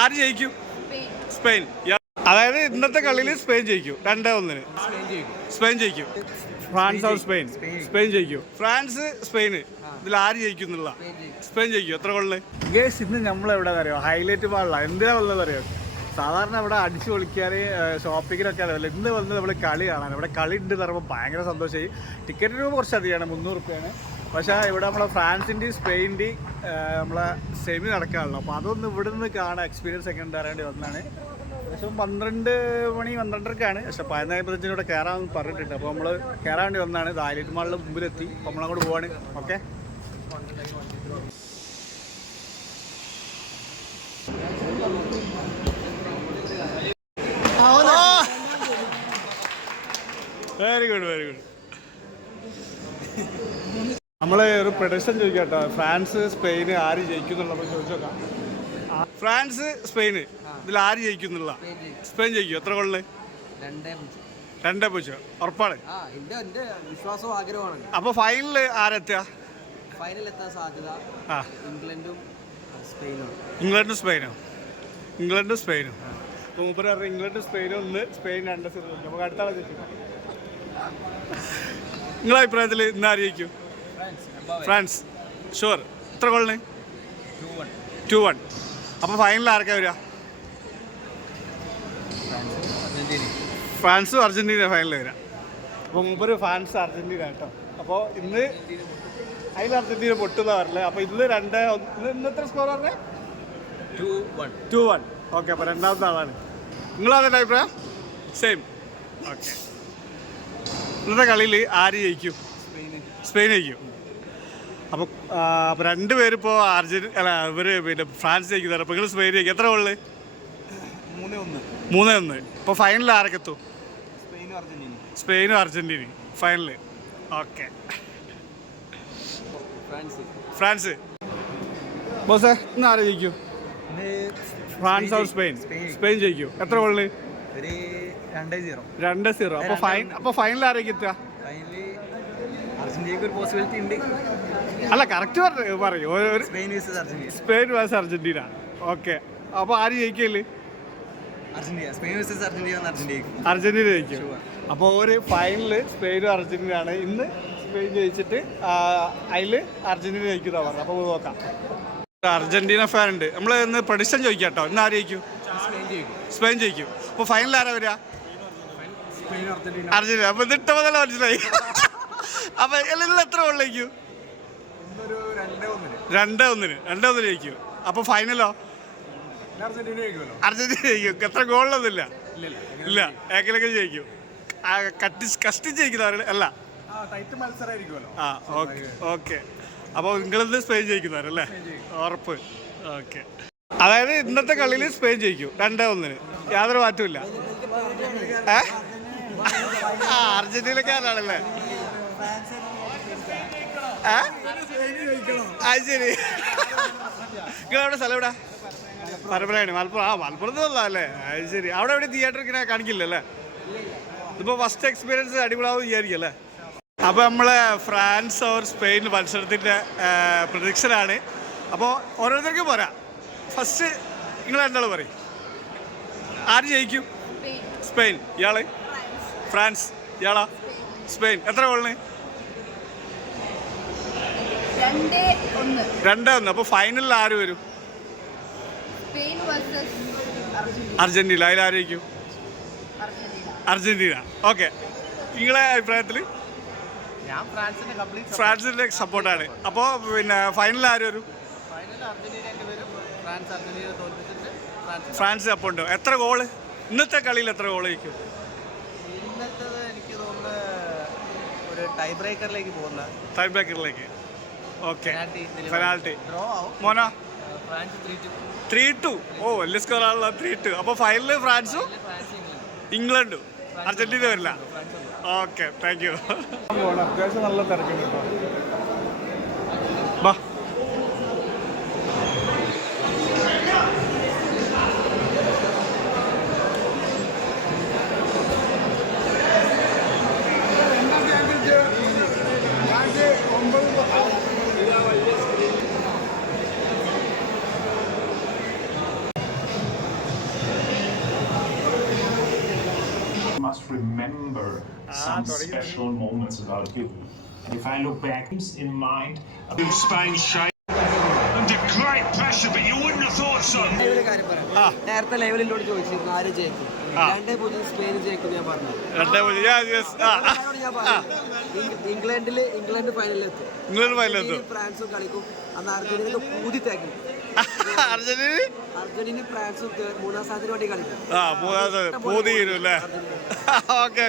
ആര് ജയിക്കും? സ്പെയിൻ. അതായത് ഇന്നത്തെ കളിയിൽ സ്പെയിൻ ജയിക്കും 2-1. സ്പെയിൻ ജയിക്കും. France or Spain? സ്പെയിൻ ജയിക്കും. ഫ്രാൻസ് സ്പെയിന് ഇതിൽ ആര് ജയിക്കും എന്നുള്ള? സ്പെയിൻ ജയിക്കും. എത്ര ഗോളിന്? ഗേസ് ഇന്ന് നമ്മളെവിടെ അറിയോ ഹൈലൈറ്റ് പാടില്ല. എന്തിനാ വന്നത് അറിയോ? സാധാരണ ഇവിടെ അടിച്ചു പൊളിക്കാൻ ഷോപ്പിങ്ങിനൊക്കെ അറിയില്ല. ഇന്ന് വന്ന് നമ്മൾ കളി കാണാൻ ഇവിടെ കളി ഉണ്ട് പറയുമ്പോൾ ഭയങ്കര സന്തോഷമായി. ടിക്കറ്റ് രൂപ കുറച്ച് അധികമാണ്, 300 രൂപയാണ്. പക്ഷേ ഇവിടെ നമ്മളെ ഫ്രാൻസിൻ്റെയും സ്പെയിൻ്റെയും നമ്മളെ സെമി നടക്കാണല്ലോ. അപ്പോൾ അതൊന്ന് ഇവിടെ നിന്ന് കാണാൻ എക്സ്പീരിയൻസ് ഒക്കെ ഉണ്ടാകേണ്ടി വന്നതാണ്. ഏകദേശം 12 മണി 12:30ക്കാണ്. പക്ഷെ 15:45 ഇവിടെ കയറാമെന്ന് പറഞ്ഞിട്ടുണ്ട്. അപ്പോൾ നമ്മൾ കയറാൻ വേണ്ടി വന്നതാണ്. ഹൈലൈറ്റ് മാളിൽ മുമ്പിലെത്തി. അപ്പോൾ നമ്മളങ്ങോട്ട് പോവാണ്. Okay, very good very good. നമ്മൾ ഒരു പ്രഡിക്ഷൻ ചോദിക്കാം കേട്ടോ. ഫ്രാൻസ് സ്പെയിന് ആര് ജയിക്കും എന്നുള്ളത് ചോദിച്ചു നോക്കാം. ഫ്രാൻസ് സ്പെയിന് ഇതിൽ ആര് ജയിക്കും എന്നുള്ള? സ്പെയിൻ ജയിക്കും. എത്ര ഗോളിന്? 2-0 ഉറപ്പാണ്. വിശ്വാസവും ആഗ്രഹമാണ്. അപ്പോൾ ഫൈനലിൽ ആരെത്തുക? ഫൈനലെത്താൻ സാധ്യത ഇംഗ്ലണ്ടും സ്പെയിനും. ഇംഗ്ലണ്ടും സ്പെയിനും. അപ്പോൾ മൂപ്പര് പറഞ്ഞ ഇംഗ്ലണ്ടും സ്പെയിനും 1, സ്പെയിൻ 2-0. നമുക്ക് അടുത്ത ആളെ ചോദിക്കും. നിങ്ങളുടെ അഭിപ്രായത്തിൽ ഇന്ന് ആര് ജയിക്കും? France sure. എത്ര ഗോളിന്? 2-1. അപ്പോൾ ഫൈനലിൽ ആർക്കാ വരിക? ഫ്രാൻസും അർജൻറ്റീന ഫൈനലിൽ വരിക. അപ്പോൾ മൂപ്പര് ഫ്രാൻസ് അർജൻറ്റീന കേട്ടോ. അപ്പോൾ ഇന്ന് അതിൽ അർജൻറ്റീന പൊട്ടുന്ന പറഞ്ഞത്. അപ്പോൾ ഇന്ന് 2-1. ഇന്നത്തെ സ്കോർ പറഞ്ഞത് 2-1. ഓക്കെ, അപ്പോൾ രണ്ടാമത്തെ ആളാണ്. നിങ്ങളതിൻ്റെ അഭിപ്രായം? സെയിം. ഓക്കെ, ഇന്നത്തെ കളിയിൽ ആര് ജയിക്കും? സ്പെയിൻ ജയിക്കും. അപ്പോൾ 2 പേരിപ്പോൾ ഇവർ പിന്നെ ഫ്രാൻസ് ജയിക്കുന്നത്. അപ്പോൾ നിങ്ങൾ സ്പെയിൻ ജയിക്കും. എത്ര ഗോളിൽ? 3-1. ഇപ്പോൾ ഫൈനലിൽ ആരൊക്കെ എത്തും? സ്പെയിനും അർജൻറ്റീനയും ഫൈനലിൽ. Okay, France. ബോസേ ഇന്ന് ആരെ ജയിക്കും? France or Spain? സ്പെയിൻ ജയിക്കും. എത്ര ഗോളിന്? 2-0. അപ്പോൾ ഫൈനലിൽ ആരേക്ക് എത്തുക? അല്ല, കറക്റ്റ് പറയൂ. Spain versus Argentina. ഓക്കെ, അപ്പോൾ ആര് ജയിക്കല്? അർജന്റീന ജയിക്കും. അപ്പോൾ ഒരു ഫൈനലിൽ സ്പെയിനും അർജന്റീനയാണ്. ഇന്ന് സ്പെയിൻ ജയിച്ചിട്ട് അതിൽ അർജന്റീന ജയിക്കുന്ന പറഞ്ഞു. അപ്പോൾ നോക്കാം. അർജന്റീന ഫാൻ ഉണ്ട്. നമ്മൾ ഇന്ന് പ്രഡിക്ഷൻ ചോദിക്കാം കേട്ടോ. ഇന്ന് ആര് ജയിക്കും? സ്പെയിൻ ജയിക്കും. അപ്പോൾ ഫൈനലിൽ ആരാ വരിക? അർജന്റീന. അപ്പോൾ ഇതിട്ട മുതല മനസ്സിലായി. അപ്പോൾ എല്ലാം എത്ര ഗോളിലേക്കും? 2-1 ജയിക്കും. അപ്പോൾ ഫൈനലോ? അർജന്റീന ജയിക്കും. എത്ര ഗോളിലൊന്നുമില്ല. ഇല്ല, ഏക്കലൊക്കെ ജയിക്കും. കഷ്ടി ജയിക്കുന്നവരുടെ അല്ല. ആ ഓക്കെ. അപ്പോൾ നിങ്ങളിന്ന് സ്പെയിൻ ജയിക്കുന്നവരല്ലേ? ഉറപ്പ്. ഓക്കെ, അതായത് ഇന്നത്തെ കളിയിൽ സ്പെയിൻ ജയിക്കും 2-1. യാതൊരു മാറ്റമില്ല. അർജന്റീനക്കാരാണല്ലേ? അത് ശരി. നിങ്ങളെവിടെ സ്ഥലം? എവിടെ? മലപ്പുറമാണ്. മലപ്പുറത്ത് വന്നതല്ലേ? അത് ശരി. അവിടെ എവിടെ തിയേറ്റർ ഇങ്ങനെ കാണിക്കില്ലല്ലേ? ഇതിപ്പോൾ ഫസ്റ്റ് എക്സ്പീരിയൻസ് അടിപൊളിയാവും വിചാരിക്കും അല്ലേ? അപ്പോൾ നമ്മളെ ഫ്രാൻസ് ഓർ സ്പെയിൻ മത്സരത്തിൻ്റെ പ്രഡിക്ഷനാണ്. അപ്പോൾ ഓരോരുത്തർക്കും പോരാ. ഫസ്റ്റ് നിങ്ങൾ രണ്ടാൾ പറയും. ആര് ജയിക്കും? സ്പെയിൻ. ഇയാള്? ഫ്രാൻസ്. ഇയാളാ? സ്പെയിൻ. എത്ര ഗോളിന്? 2-1. അപ്പോൾ ഫൈനലിൽ ആര് വരും? അർജന്റീന. അതിലായിരിക്കും? അർജന്റീന. ഓക്കെ, നിങ്ങളെ അഭിപ്രായത്തിൽ? ഫ്രാൻസിന്റെ സപ്പോർട്ടാണ്. അപ്പോൾ പിന്നെ ഫൈനലിൽ ആര് വരും? France support. എത്ര ഗോള് ഇന്നത്തെ കളിയിൽ? എത്ര ഗോൾ ജയിക്കും? എനിക്ക് തോന്നുന്നത് ഒരു ടൈ ബ്രേക്കറിലേക്ക്. Okay, penalty. മോന 3-2. ഓ, വലിയ സ്കോറാണല്ലോ 3-2. അപ്പോൾ ഫൈനലിൽ ഫ്രാൻസും ഇംഗ്ലണ്ടും. അർജന്റീന വരില്ല. Okay, thank you. അത്യാവശ്യം നല്ല തിരക്കുണ്ട് കേട്ടോ. ബാ. must remember some special moments about you. And if I look back in mind, Spain's shape under great pressure, but you wouldn't have thought so. ഒരു കാര്യം പറയാം. നേരത്തെ ലെവലിനോട് ചോദിച്ചിരുന്നു ആര് ജയിക്കും. 2-0 സ്പെയിൻ ജയിക്കും ഞാൻ പറഞ്ഞു. ഞാൻ പറഞ്ഞു ഇംഗ്ലണ്ട് ഫൈനലിലെത്തും. ഫ്രാൻസും കളിക്കും. അന്ന് അർജന്റീന കൂതി തേക്കും. അർജന്റീന ഫ്രാൻസും 3-0 വേണ്ടി കളിക്കും. ഓക്കെ